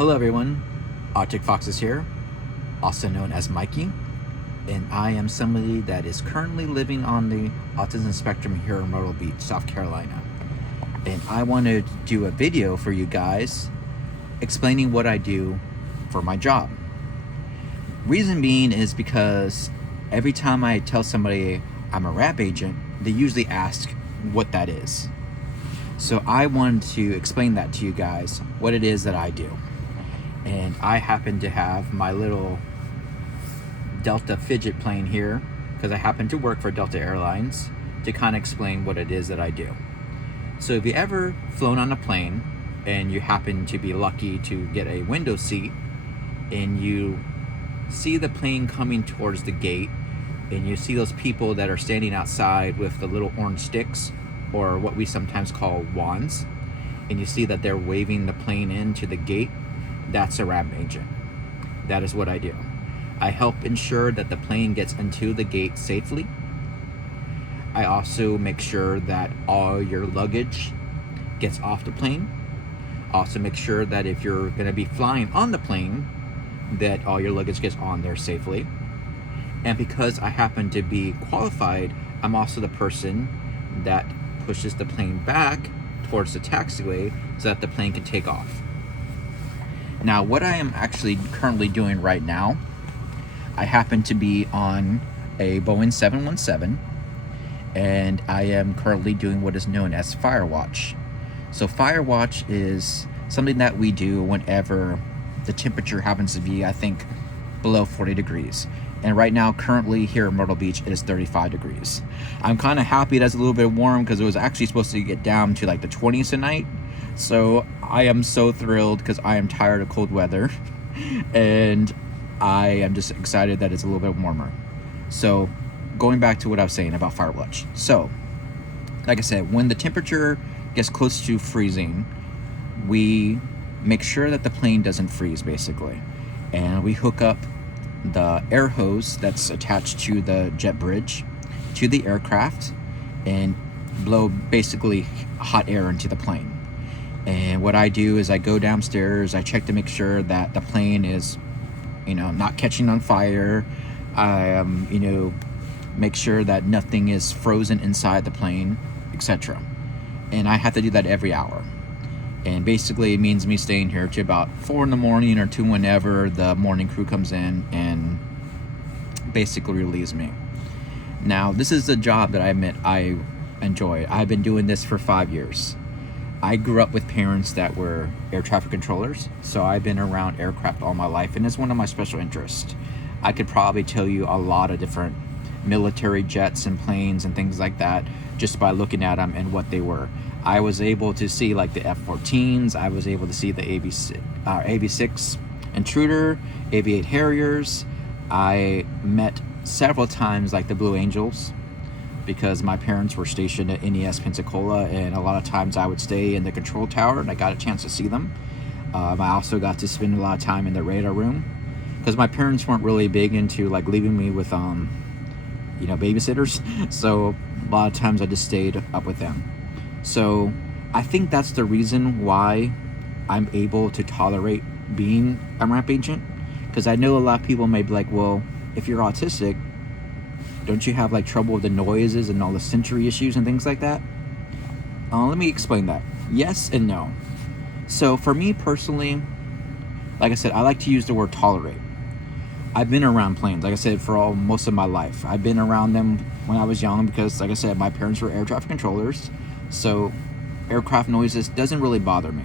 Hello everyone, Arctic Fox is here, also known as Mikey, and I am somebody that is currently living on the autism spectrum here in Myrtle Beach, South Carolina. And I wanted to do a video for you guys explaining what I do for my job. Reason being is because every time I tell somebody I'm a rap agent, they usually ask what that is. So I wanted to explain that to you guys, what it is that I do. And I happen to have my little Delta fidget plane here because I happen to work for Delta Airlines to kind of explain what it is that I do. So if you ever flown on a plane and you happen to be lucky to get a window seat and you see the plane coming towards the gate and you see those people that are standing outside with the little orange sticks, or what we sometimes call wands, and you see that they're waving the plane into the gate, that's a rap agent. That is what I do. I help ensure that the plane gets into the gate safely. I also make sure that all your luggage gets off the plane. Also make sure that if you're going to be flying on the plane, that all your luggage gets on there safely. And because I happen to be qualified, I'm also the person that pushes the plane back towards the taxiway so that the plane can take off. Now, what I am actually currently doing right now, I happen to be on a Boeing 717, and I am currently doing what is known as Firewatch. So Firewatch is something that we do whenever the temperature happens to be, I think, below 40 degrees. And right now, currently here in Myrtle Beach, it is 35 degrees. I'm kind of happy that's a little bit warm because it was actually supposed to get down to like the 20s tonight. So I am so thrilled because I am tired of cold weather and I am just excited that it's a little bit warmer. So going back to what I was saying about Firewatch. So like I said, when the temperature gets close to freezing, we make sure that the plane doesn't freeze basically. And we hook up the air hose that's attached to the jet bridge to the aircraft and blow basically hot air into the plane. And what I do is I go downstairs, I check to make sure that the plane is, not catching on fire. I, make sure that nothing is frozen inside the plane, etc. And I have to do that every hour. And basically it means me staying here to about 4 in the morning or 2 whenever the morning crew comes in and basically relieves me. Now, this is a job that I enjoy. I've been doing this for 5 years. I grew up with parents that were air traffic controllers, so I've been around aircraft all my life, and it's one of my special interests. I could probably tell you a lot of different military jets and planes and things like that just by looking at them and what they were. I was able to see like the F-14s, I was able to see the AV-6 Intruder, AV-8 Harriers. I met several times like the Blue Angels because my parents were stationed at NES Pensacola, and a lot of times I would stay in the control tower and I got a chance to see them. I also got to spend a lot of time in the radar room because my parents weren't really big into like leaving me with babysitters, so a lot of times I just stayed up with them. So I think that's the reason why I'm able to tolerate being a rap agent, because I know a lot of people may be like, well, if you're autistic, don't you have like trouble with the noises and all the sensory issues and things like that? Let me explain that. Yes and no. So for me personally, like I said, I like to use the word tolerate. I've been around planes, like I said, for most of my life. I've been around them when I was young because, like I said, my parents were air traffic controllers. So aircraft noises doesn't really bother me.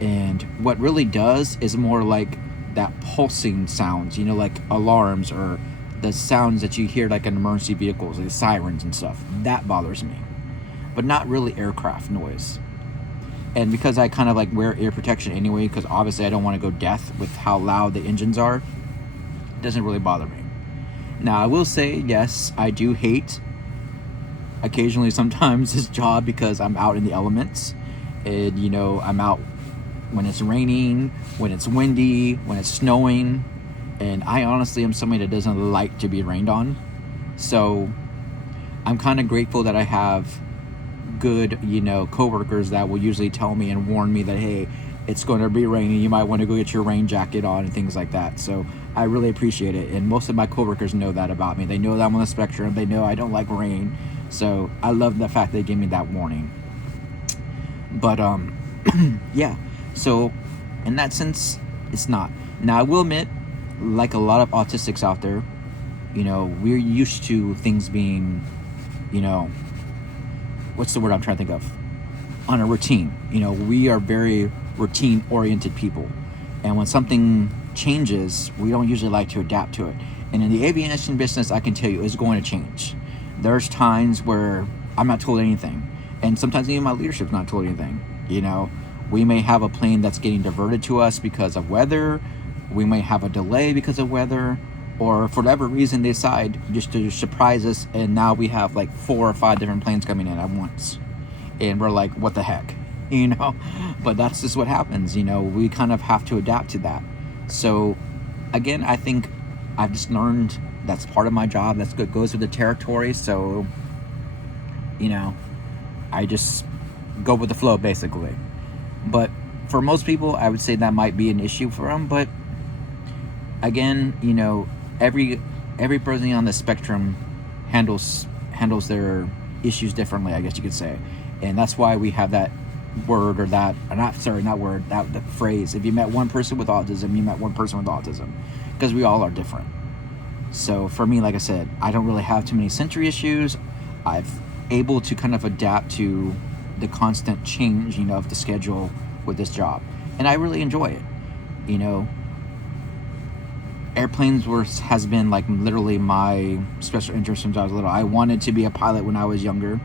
And what really does is more like that pulsing sounds, like alarms or the sounds that you hear like in emergency vehicles, like sirens and stuff. That bothers me. But not really aircraft noise. And because I kind of like wear ear protection anyway, because obviously I don't want to go deaf with how loud the engines are, it doesn't really bother me. Now I will say, yes, I do hate occasionally sometimes this job because I'm out in the elements, and I'm out when it's raining, when it's windy, when it's snowing, and I honestly am somebody that doesn't like to be rained on. So I'm kind of grateful that I have good, coworkers that will usually tell me and warn me that, hey, it's going to be raining, you might want to go get your rain jacket on and things like that. So I really appreciate it, and most of my coworkers know that about me. They know that I'm on the spectrum. They know I don't like rain, so I love the fact they gave me that warning. But yeah, so in that sense, it's not. Now I will admit, like a lot of autistics out there, you know, we're used to things being, you know, what's the word I'm trying to think of? On a routine. You know, we are very routine oriented people, and when something changes, we don't usually like to adapt to it. And in the aviation business, I can tell you, it's going to change. There's times where I'm not told anything, and sometimes even my leadership's not told anything. You know, we may have a plane that's getting diverted to us because of weather, we may have a delay because of weather, or for whatever reason they decide just to surprise us, and now we have like 4 or 5 different planes coming in at once, and we're like, what the heck, you know? But that's just what happens, you know. We kind of have to adapt to that. So again, I think I've just learned that's part of my job. That's what goes with the territory. So, you know, I just go with the flow basically. But for most people, I would say that might be an issue for them. But again, you know, every person on the spectrum handles their issues differently, I guess you could say. And that's why we have that word, or that, that phrase, if you met one person with autism, you met one person with autism, because we all are different. So for me, like I said, I don't really have too many sensory issues. I've able to kind of adapt to the constant change, you know, of the schedule with this job, and I really enjoy it. You know, airplanes has been like literally my special interest since I was little. I wanted to be a pilot when I was younger,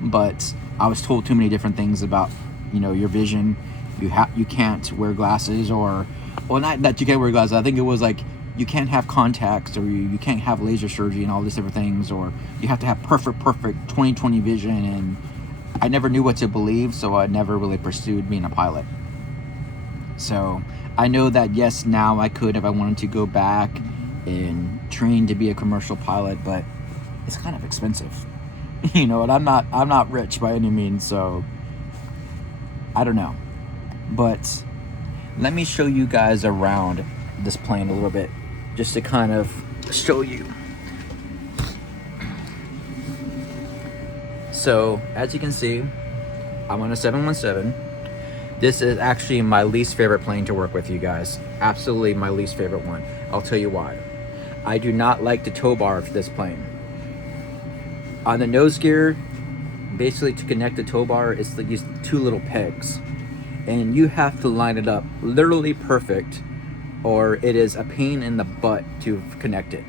but I was told too many different things about, you know, your vision. You can't wear glasses, or, well, not that you can't wear glasses. I think it was like you can't have contacts, or you can't have laser surgery and all these different things, or you have to have perfect 20/20 vision. And I never knew what to believe, so I never really pursued being a pilot. So I know that yes, now I could, if I wanted to, go back and train to be a commercial pilot, but it's kind of expensive. You know, and I'm not rich by any means, so I don't know. But let me show you guys around this plane a little bit, just to kind of show you. So as you can see, I'm on a 717. This is actually my least favorite plane to work with, you guys. Absolutely my least favorite one. I'll tell you why. I do not like the tow bar for this plane. On the nose gear, basically to connect the tow bar, it's like these 2 little pegs, and you have to line it up literally perfect, or it is a pain in the butt to connect it.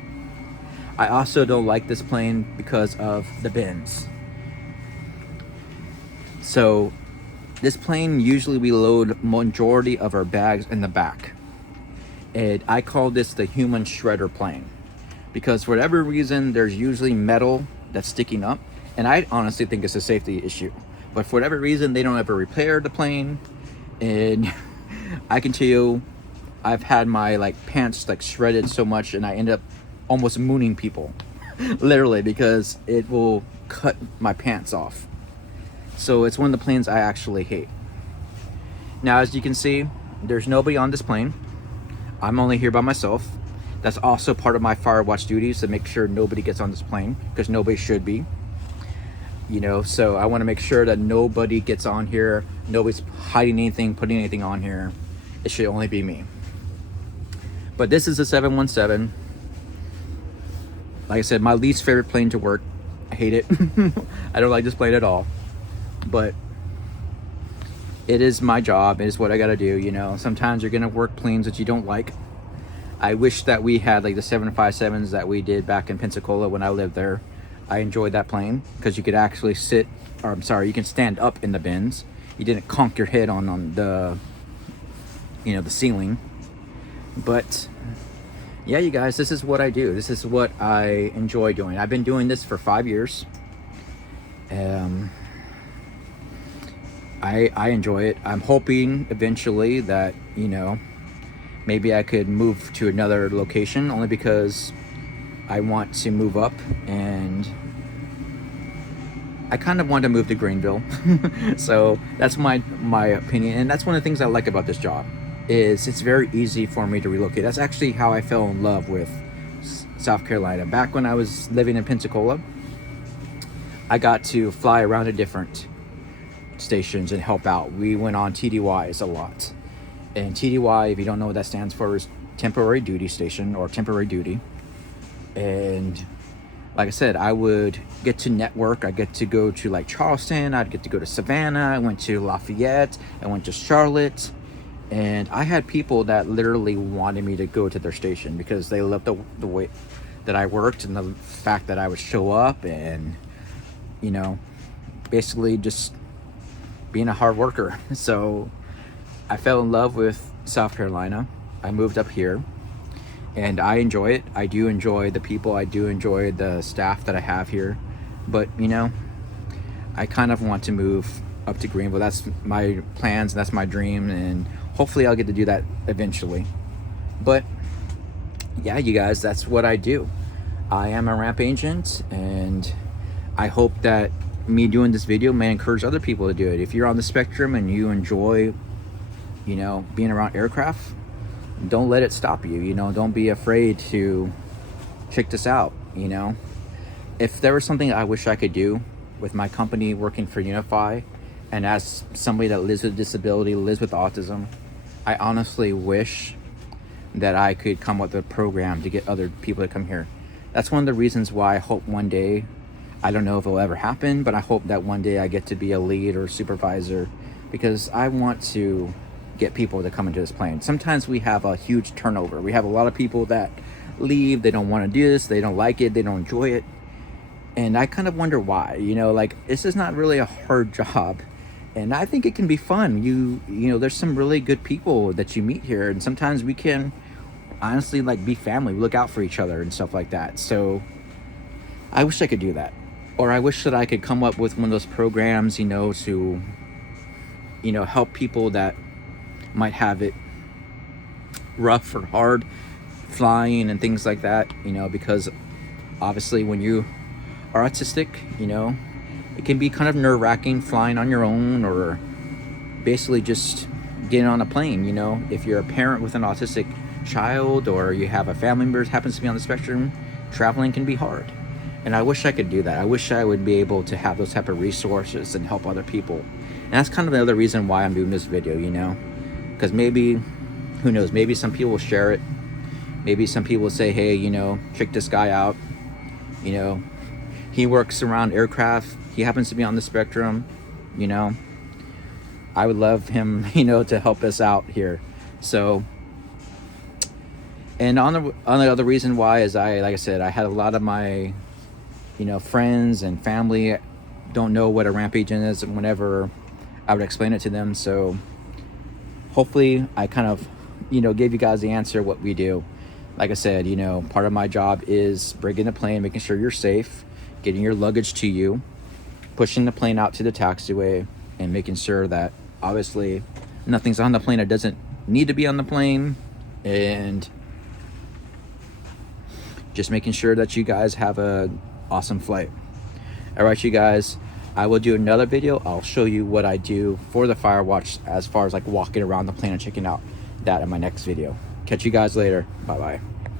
I also don't like this plane because of the bins. So this plane, usually we load majority of our bags in the back, and I call this the human shredder plane, because for whatever reason there's usually metal that's sticking up, and I honestly think it's a safety issue, but for whatever reason they don't ever repair the plane. And I can tell you, I've had my like pants like shredded so much, and I end up almost mooning people literally, because it will cut my pants off. So it's one of the planes I actually hate. Now, as you can see, there's nobody on this plane. I'm only here by myself. That's also part of my fire watch duties, to make sure nobody gets on this plane, because nobody should be. You know, so I want to make sure that nobody gets on here. Nobody's hiding anything, putting anything on here. It should only be me. But this is a 717. Like I said, my least favorite plane to work. I hate it. I don't like this plane at all. But it is my job. It is what I got to do, you know. Sometimes you're going to work planes that you don't like. I wish that we had like the 757s that we did back in Pensacola when I lived there. I enjoyed that plane because you could actually you can stand up in the bins. You didn't conk your head on the, you know, the ceiling. But yeah, you guys, this is what I do. This is what I enjoy doing. I've been doing this for 5 years. I enjoy it. I'm hoping eventually that, you know, maybe I could move to another location, only because I want to move up and I kind of want to move to Greenville. So that's my opinion, and that's one of the things I like about this job is it's very easy for me to relocate. That's actually how I fell in love with South Carolina. Back when I was living in Pensacola, I got to fly around to different stations and help out. We went on TDYs a lot. And TDY, if you don't know what that stands for, is temporary duty station or temporary duty. And like I said, I would get to network. I get to go to like Charleston. I'd get to go to Savannah. I went to Lafayette. I went to Charlotte. And I had people that literally wanted me to go to their station because they loved the way that I worked and the fact that I would show up and, you know, basically just being a hard worker. So I fell in love with South Carolina. I moved up here and I enjoy it. I do enjoy the people. I do enjoy the staff that I have here. But, you know, I kind of want to move up to Greenville. That's my plans. That's my dream. And hopefully I'll get to do that eventually. But yeah, you guys, that's what I do. I am a ramp agent, and I hope that me doing this video may encourage other people to do it. If you're on the spectrum and you enjoy, you know, being around aircraft, don't let it stop you. You know, don't be afraid to check this out. You know, if there was something I wish I could do with my company working for Unify, and as somebody that lives with disability, lives with autism, I honestly wish that I could come up with a program to get other people to come here. That's one of the reasons why I hope one day, I don't know if it'll ever happen, but I hope that one day I get to be a lead or supervisor, because I want to get people to come into this plane. Sometimes we have a huge turnover. We have a lot of people that leave, they don't want to do this, they don't like it, they don't enjoy it. And I kind of wonder why. You know, like, this is not really a hard job. And I think it can be fun. You know, there's some really good people that you meet here, and sometimes we can honestly like be family. We look out for each other and stuff like that. So I wish I could do that. Or I wish that I could come up with one of those programs, you know, to, you know, help people that might have it rough or hard flying and things like that, you know, because obviously when you are autistic, you know, it can be kind of nerve-wracking flying on your own, or basically just getting on a plane. You know, if you're a parent with an autistic child, or you have a family member that happens to be on the spectrum, traveling can be hard. And I wish I could do that. I wish I would be able to have those type of resources and help other people. And that's kind of the other reason why I'm doing this video, you know, because maybe, who knows, maybe some people will share it. Maybe some people will say, hey, you know, check this guy out. You know, he works around aircraft. He happens to be on the spectrum, you know. I would love him, you know, to help us out here. So, and on the other reason why is like I said, I had a lot of my, you know, friends and family don't know what a ramp agent is, and whenever I would explain it to them. So hopefully I kind of, you know, gave you guys the answer what we do. Like I said, you know, part of my job is bringing the plane, making sure you're safe, getting your luggage to you, pushing the plane out to the taxiway, and making sure that obviously nothing's on the plane that doesn't need to be on the plane, and just making sure that you guys have a awesome flight. All right, you guys, I will do another video. I'll show you what I do for the Firewatch as far as like walking around the plane and checking out that in my next video. Catch you guys later. Bye bye.